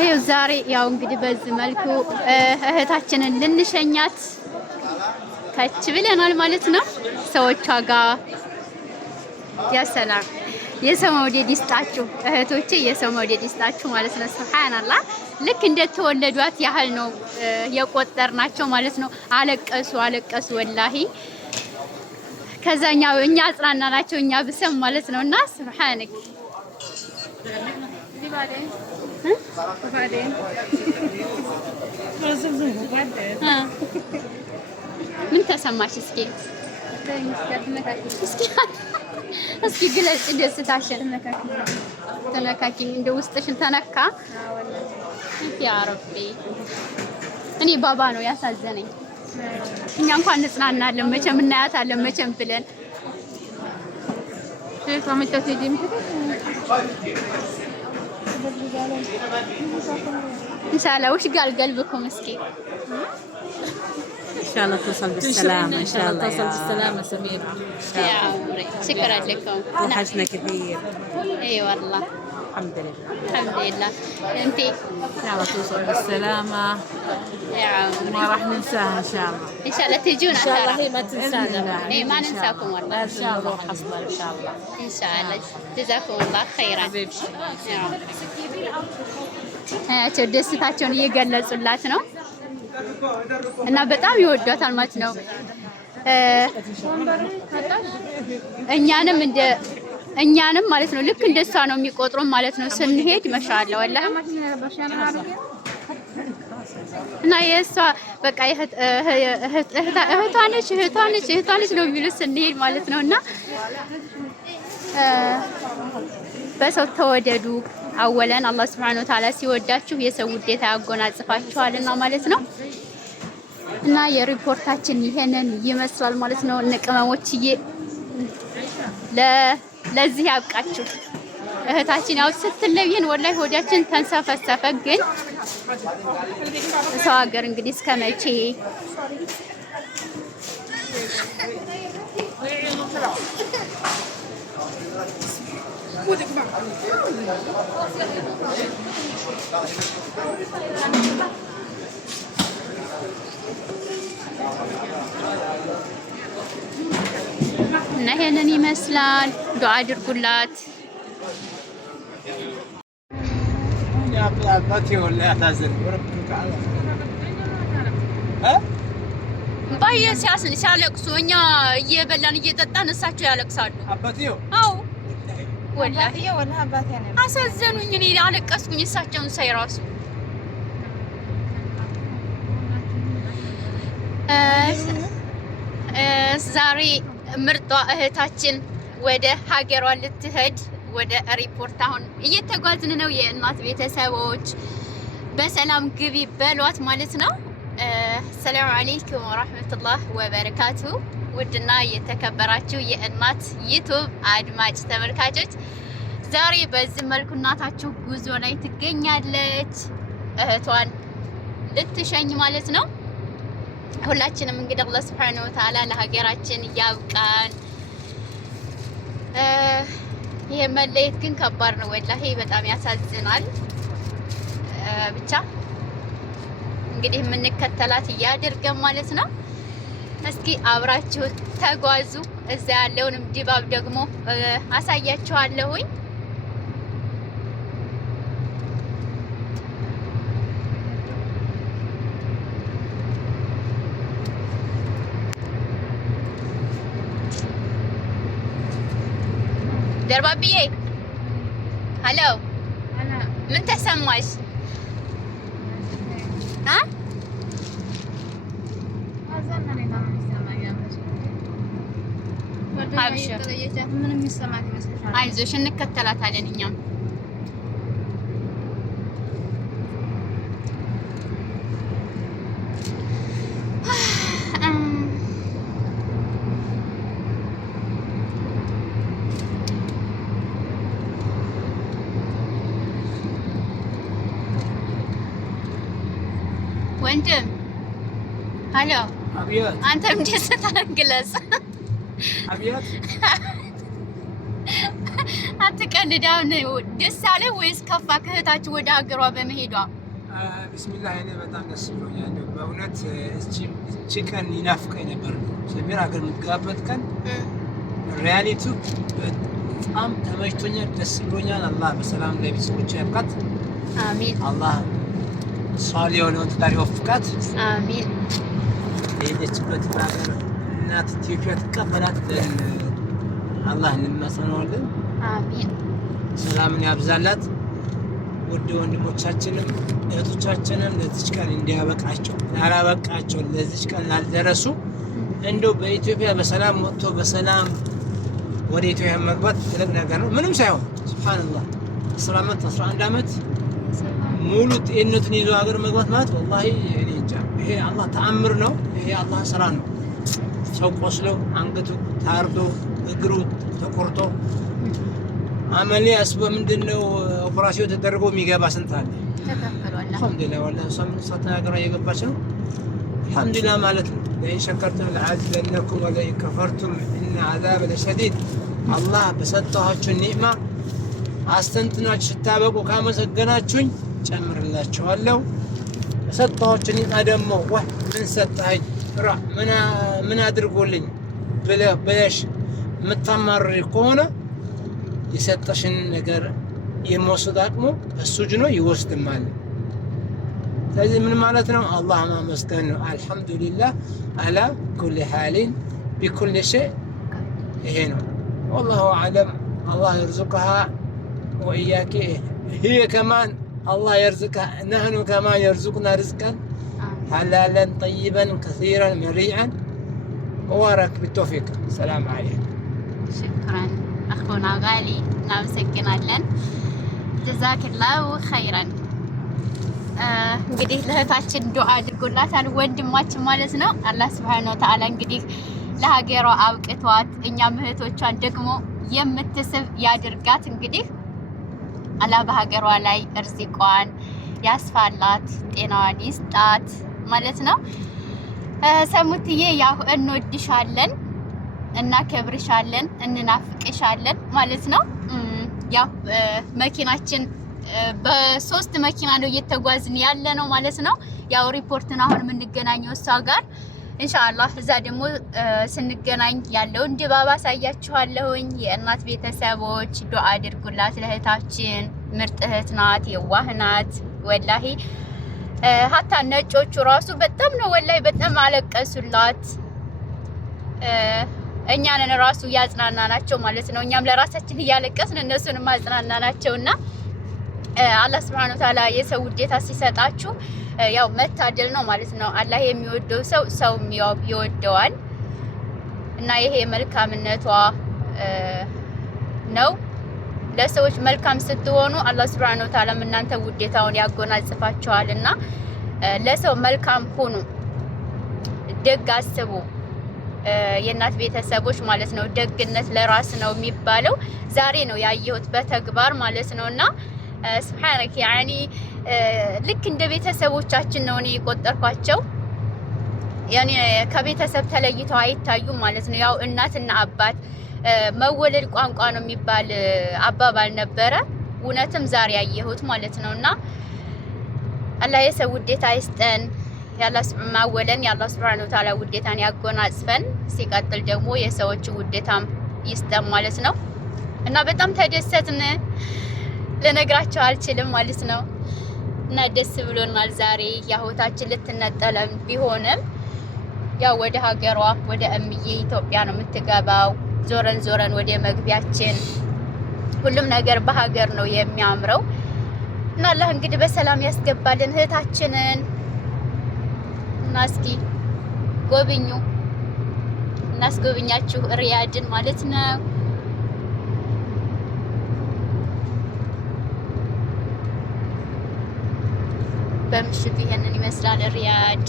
ይኸው ዛሬ ያው እንግዲህ በዚህ መልኩ እህታችንን ልንሸኛት ከች ብለናል ማለት ነው። ሰዎቿ ጋር ያሰላም የሰው መውደድ ይስጣችሁ እህቶቼ፣ የሰው መውደድ ይስጣችሁ ማለት ነው። ሱብሃንአላህ ልክ እንደተወለዷት ያህል ነው የቆጠርናቸው ማለት ነው። አለቀሱ አለቀሱ ወላሂ። ከዛኛው እኛ አጽናናናቸው እኛ ብሰም ማለት ነውና ሱብሃንክ ምን ተሰማሽ? እስኪ ግለጽ ደስታሽን። ተነካኪኝ እንደ ውስጥሽን ተነካ። ያ ረቢ እኔ ባባ ነው ያሳዘነኝ። እኛ እንኳን እንጽናናለን መቼም እናያታለን መቼም ብለን ኢንሻአላህ وش قال قلبكم مسكين ان شاء الله توصل بالسلامه ان شاء الله توصل بالسلامه سميرة يا عمري شكرا لكم وحشنا كثير اي والله الحمد لله الحمد لله انتي ان شاء الله توصل بالسلامه يا عمري ما راح ننساها ان شاء الله ان شاء الله تجونا ان شاء الله هي ما تنسانا اي ما ننساكم والله ان شاء الله حصلنا ان شاء الله ان شاء الله جزاكم الله خيرا حبيبتي አያቸው ደስታቸውን እየገለጹላት ነው እና በጣም ይወዷታል ማለት ነው። እኛንም ማለት ነው ልክ እንደሷ ነው የሚቆጥሩን ማለት ነው። ስንሄድ ማሻአላ ወላሂ እና የሷ በቃ እህቷ ነች ነው የሚሉት ስንሄድ ማለት ነውና በሰው ተወደዱ። አወለን አላህ Subhanahu Wa Ta'ala ሲወዳችሁ የሰው ውዴታ ያጎናጽፋችኋልና ማለት ነው። እና የሪፖርታችን ይሄንን ይመስላል ማለት ነው። ንቅመሞችዬ ለዚህ ያብቃችሁ። እህታችን ያው ስትለየን ወላሂ ሆዳችን ተንሰፈሰፈ። ግን ሰው ሀገር እንግዲህ እስከመቼ እና ይሄንን ይመስላል። ዱዓ አድርጉላት። ባየ ሲያለቅሱ እኛ እየበላን እየጠጣን እሳቸው ያለቅሳሉ። አዎ ወላሂ አሳዘኑኝ። እኔ አለቀስኩኝ እሳቸውን ሳይ ራሱ። ዛሬ ምርጧ እህታችን ወደ ሀገሯ ልትሄድ ወደ ሪፖርት አሁን እየተጓዝን ነው። የእናት ቤተሰቦች በሰላም ግቢ በሏት ማለት ነው። ሰላም አለይኩም ወራህመቱላህ ወበረካቱ። ውድና የተከበራችሁ የእናት ዩቲዩብ አድማጭ ተመልካቾች ዛሬ በዚህ መልኩ እናታችሁ ጉዞ ላይ ትገኛለች። እህቷን ልትሸኝ ማለት ነው። ሁላችንም እንግዲህ አላህ Subhanahu Wa Ta'ala ለሀገራችን ያብቃን። ይሄ መለየት ግን ከባድ ነው ወላሂ በጣም ያሳዝናል። ብቻ እንግዲህ የምንከተላት እያደረገን ማለት ነው። እስኪ አብራችሁ ተጓዙ። እዛ ያለውንም ድባብ ደግሞ አሳያችኋለሁኝ። ደርባብዬ ሄሎ፣ ምን ተሰማሽ? አይዞሽ እንከተላታለን እኛም። ወንድም ሄሎ፣ አንተም ደስታህን ግለጽ። አትቀልድ። አሁን ደስ አለ ወይስ ከፋ እህታችሁ ወደ ሀገሯ በመሄዷ? ቢስሚላህ እኔ በጣም ደስ ብሎኛል በእውነት። እቺ ቀን ይናፍቀኝ ነበር። ሰሜራ ሀገር የምትገባበት ቀን ሪያሊቱ በጣም ተመችቶኛል፣ ደስ ብሎኛል። አላህ በሰላም ለቤተሰቦቿ ያብቃት። አሚን። አላህ ሷሊ የሆነውን ትዳር ይወፍቃት። አሚን። የሄደችበት ሀገር እናት ኢትዮጵያ ትቀበላት ብለን አላህ እንማጸነዋለን። አሚን። ሰላምን ያብዛላት። ውድ ወንድሞቻችንም እህቶቻችንም ለዚች ቀን እንዲያበቃቸው፣ ላላበቃቸው ለዚች ቀን ላልደረሱ እንደው በኢትዮጵያ በሰላም ወጥቶ በሰላም ወደ ኢትዮጵያ መግባት ትልቅ ነገር ነው። ምንም ሳይሆን ሱብሃንአላህ 10 ዓመት 11 ዓመት ሙሉ ጤንነቱን ይዞ ሀገር መግባት ማለት ወላሂ እኔ እንጃ። ይሄ አላህ ተአምር ነው። ይሄ አላህ ስራ ነው። ሰው ቆስሎ አንገቱ ታርዶ እግሩ ተቆርጦ አመሊያ አስበ ምንድነው ኦፕራሲዮን ተደርጎ የሚገባ ስንት አለ። አልሐምዱሊላህ ወላሂ ሰም ተናገራ እየገባች ነው። አልሐምዱሊላህ ማለት ነው። ለኢን ሸከርቱም ለአዚደነኩም ወለኢን ከፈርቱም ኢነ ዐዛበ ለሸዲድ። አላህ በሰጠኋችሁ ኒዕማ አስተንትናችሁ ስታበቁ ካመሰገናችሁኝ ጨምርላችኋለሁ። በሰጠኋችሁ ኒዕማ ደግሞ ምን ሰጠኸኝ ምን አድርጎልኝ ብለሽ የምታማርሪ ከሆነ የሰጠሽን ነገር የመውሰድ አቅሙ እሱ ጅኖ ይወስድማል። ስለዚህ ምን ማለት ነው? አላህ ማመስገን ነው። አልሐምዱሊላህ አላ ኩሊ ሐሊን ቢኩል ሸይ። ይሄ ነው። ወላሁ አዕለም። አላህ ይርዙቅሃ ወኢያኪ هي كمان الله يرزقها نحن كمان يرزقنا رزقا حلالا طيبا كثيرا مريعا. وبارك بالتوفيق. السلام عليكم. شكرا أخونا غالي እናመሰግናለን። ጀዛከላሁ ኸይረን። እንግዲህ ለእህታችን ዱዓ አድርጎላታል ወንድማችን ማለት ነው። አላህ ሱብሓነሁ ወተዓላ እንግዲህ ለሀገሯ አብቅቷት እኛም እህቶቿን ደግሞ የምትስብ ያድርጋት። እንግዲህ አላህ በሀገሯ ላይ እርዚቋን ያስፋላት፣ ጤናዋን ይስጣት ማለት ነው። ሰሙትዬ ያው እንወድሻለን፣ እናከብርሻለን፣ እንናፍቅሻለን ማለት ነው። ያው መኪናችን በሶስት መኪና ነው እየተጓዝን ያለ ነው ማለት ነው። ያው ሪፖርትን አሁን የምንገናኘው እሷ ጋር ኢንሻአላህ። እዛ ደግሞ ስንገናኝ ያለውን ድባብ አሳያችኋለሁኝ። የእናት ቤተሰቦች ዱዓ አድርጉላት ለእህታችን። ምርጥ እህት ናት፣ የዋህ ናት ወላሂ። ሀታ ነጮቹ ራሱ በጣም ነው ወላሂ በጣም አለቀሱላት። እኛንን ራሱ ያጽናናናቸው ማለት ነው። እኛም ለራሳችን እያለቀስን እነሱንም ማጽናናናቸውና አላህ Subhanahu Wa Ta'ala የሰው ውዴታ ሲሰጣችሁ ያው መታደል ነው ማለት ነው። አላህ የሚወደው ሰውም ይወደዋል እና ይሄ መልካምነቷ ነው። ለሰዎች መልካም ስትሆኑ አላህ Subhanahu Wa Ta'ala እናንተ ውዴታውን ያጎናጽፋችኋልና ለሰው መልካም ሁኑ፣ ደግ አስቡ። የእናት ቤተሰቦች ማለት ነው። ደግነት ለራስ ነው የሚባለው ዛሬ ነው ያየሁት በተግባር ማለት ነውና ስብሓንክ ያኒ ልክ እንደ ቤተሰቦቻችን ነው እኔ የቆጠርኳቸው። ያኔ ከቤተሰብ ተለይተው አይታዩም ማለት ነው። ያው እናትና አባት መወለድ ቋንቋ ነው የሚባል አባባል ነበረ። እውነትም ዛሬ ያየሁት ማለት ነውና አላህ የሰው ውዴታ ይስጠን። ያላህ ማወለን ያላህ Subhanahu Wa Ta'ala ውዴታን ያጎናጽፈን። ሲቀጥል ደግሞ የሰዎች ውዴታም ይስጠን ማለት ነው እና በጣም ተደሰትን። ለነግራቸው አልችልም ማለት ነው እና ደስ ብሎናል ዛሬ። ያህውታችን ልትነጠለም ቢሆንም ያው ወደ ሀገሯ ወደ እምዬ ኢትዮጵያ ነው የምትገባው። ዞረን ወደ መግቢያችን ሁሉም ነገር በሀገር ነው የሚያምረው እና አላህ እንግዲህ በሰላም ያስገባልን እህታችንን እና እስኪ ጎብኙ እናስጎብኛችሁ ሪያድን ማለት ነው። በምሽቱ ይሄንን ይመስላል ሪያድ።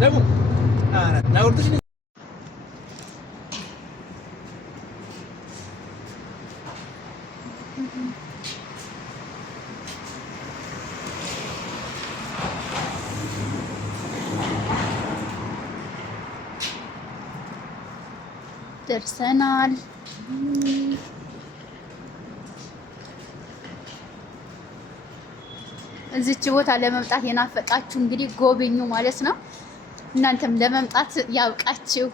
سمو لا وردش ደርሰናል። እዚች ቦታ ለመምጣት የናፈቃችሁ እንግዲህ ጎብኙ ማለት ነው። እናንተም ለመምጣት ያብቃችሁ።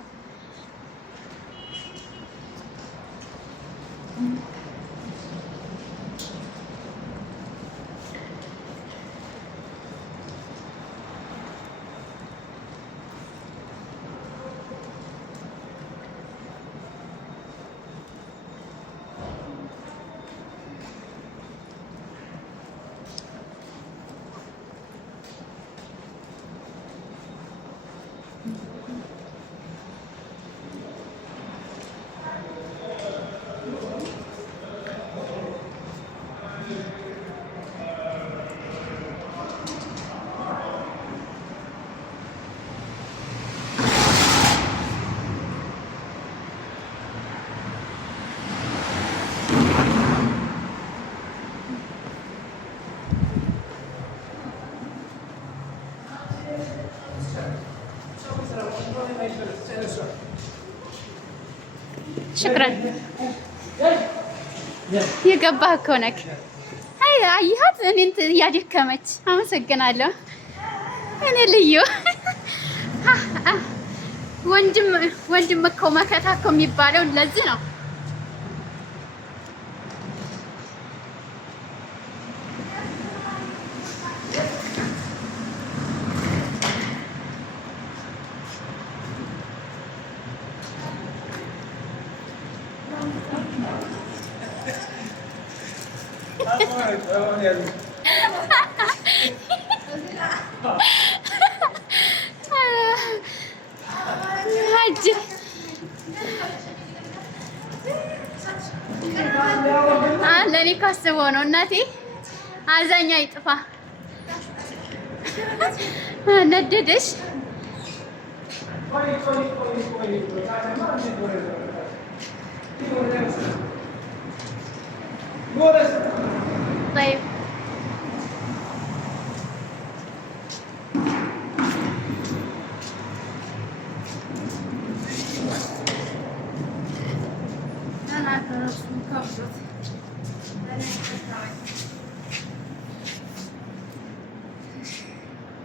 ሽክረን የገባህ እኮ ነክ። አይ አየሃት፣ እኔን እያደከመች። አመሰግናለሁ። እኔ ልዩ ወንድም እኮ መከታ እኮ የሚባለው ለዚህ ነው። ለኔ ካስበው ነው እናቴ። አዛኛ ይጥፋ። ነደደሽ طيب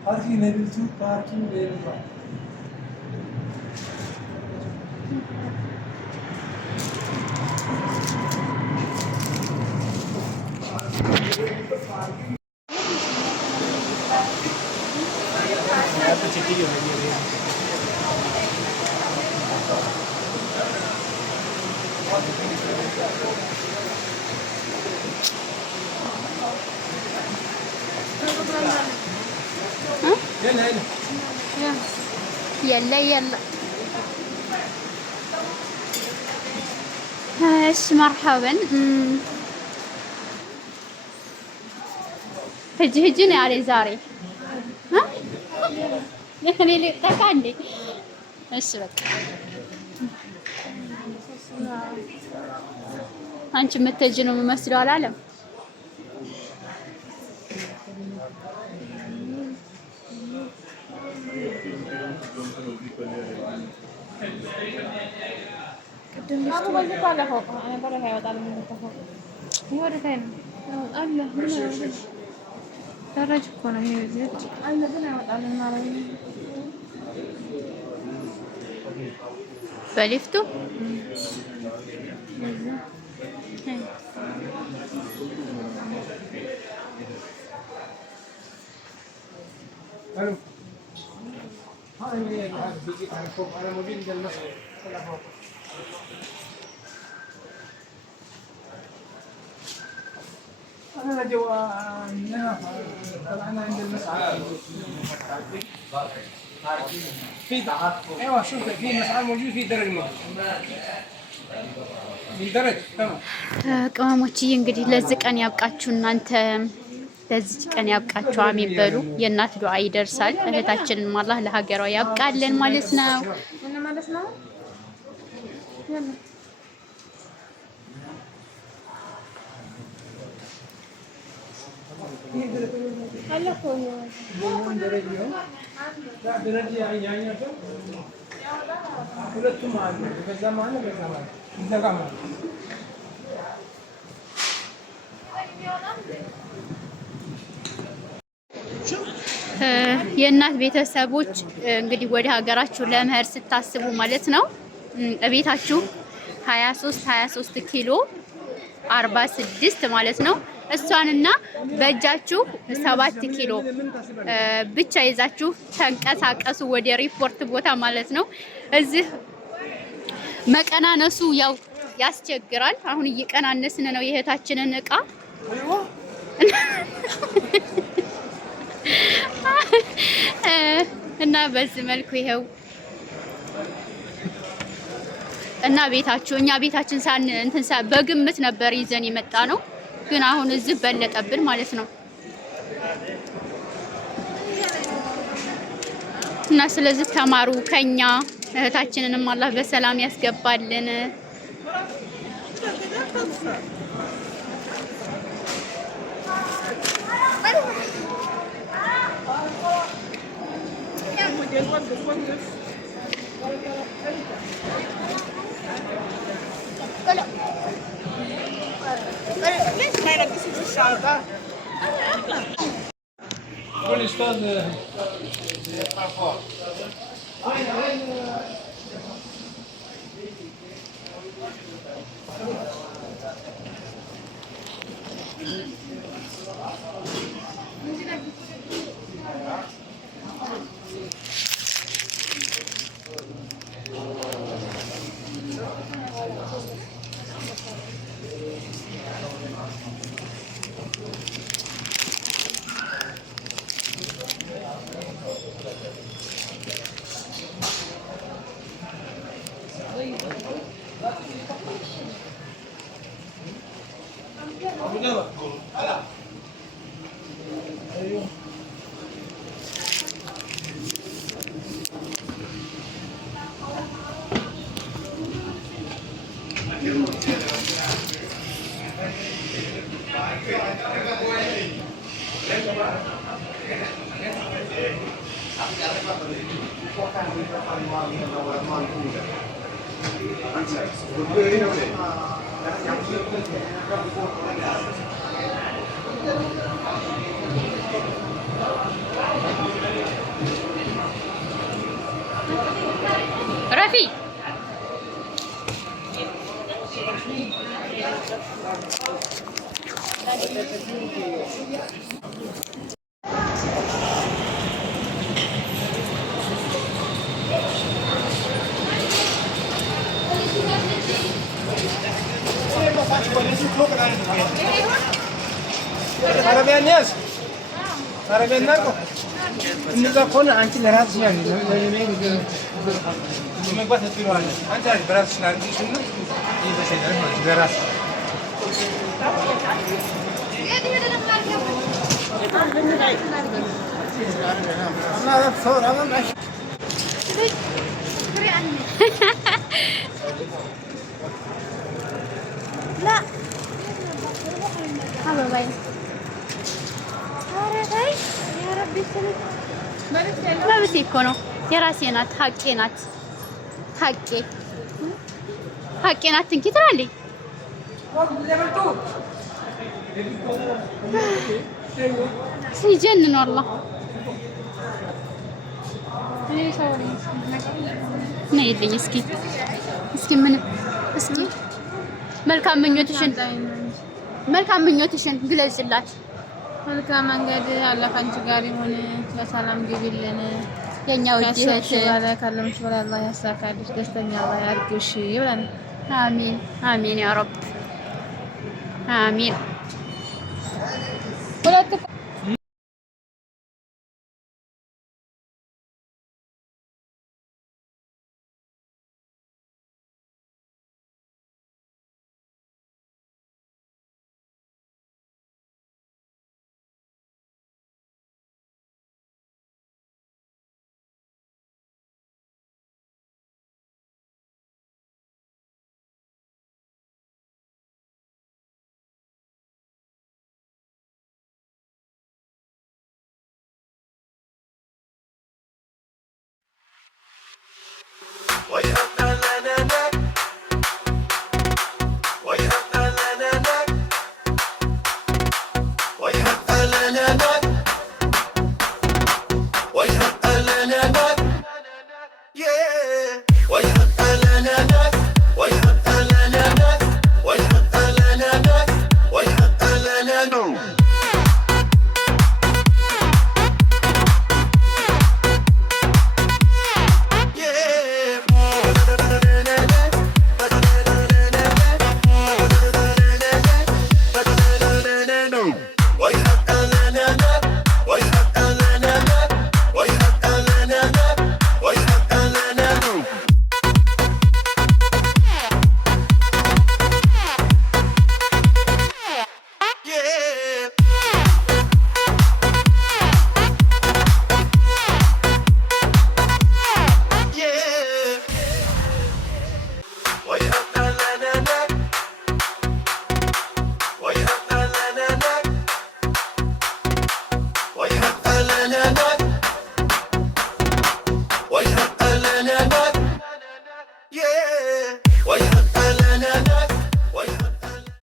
Parking level 2, parking level 1. يلا يلا ايش مرحبا هجيني على زاري ها يخلي لي طاقة عندي ايش بك አንቺ የምትሄጂ ነው የሚመስለው አላለም። በሊፍቱ أنا جوا طلعنا عند المسعى في أيوة شوف في مسعى موجود في درج موجود من درج تمام ቅመሞችዬ እንግዲህ ለዚህ ቀን ያብቃችሁ እናንተ ለዚች ቀን ያብቃችሁ። አሜን በሉ። የእናት ዱዓ ይደርሳል። እህታችንን አላህ ለሀገሯ ያብቃልን ማለት ነው። የእናት ቤተሰቦች እንግዲህ ወደ ሀገራችሁ ለመሄድ ስታስቡ ማለት ነው እቤታችሁ 23 ኪሎ 46 ማለት ነው እሷንና በእጃችሁ 7 ኪሎ ብቻ ይዛችሁ ተንቀሳቀሱ ወደ ሪፖርት ቦታ ማለት ነው። እዚህ መቀናነሱ ያው ያስቸግራል። አሁን እየቀናነስን ነው የእህታችንን እቃ እና በዚህ መልኩ ይሄው እና ቤታችሁ እኛ ቤታችን በግምት ነበር ይዘን የመጣ ነው፣ ግን አሁን እዚህ በለጠብን ማለት ነው። እና ስለዚህ ተማሩ ከኛ እህታችንንም አላህ በሰላም ያስገባልን። رفي عربية الناس عربية الناس إنه كون أنت لراس يعني ما يبغى تطيروا عليه أنت عارف براس شنو شنو إذا شيء ده براس أنا أتصور أنا ماشي لا هذا باين يا ربي ما بتيكونو يا راسي نات حقي نات حقي نات تنكي ترالي سيجنن والله ما يدري اسكي من اسكي መልካም ምኞትሽን ግለጽላት። መልካም መንገድ አለ ካንቺ ጋር ይሁን። ለሰላም ግቢልን የኛ ውድ እህት ካለምሽ በላይ አላህ ያሳካልሽ፣ ደስተኛ አላህ ያርግሽ ይብለን። አሚን አሚን ያ ረብ አሚን። ሁለት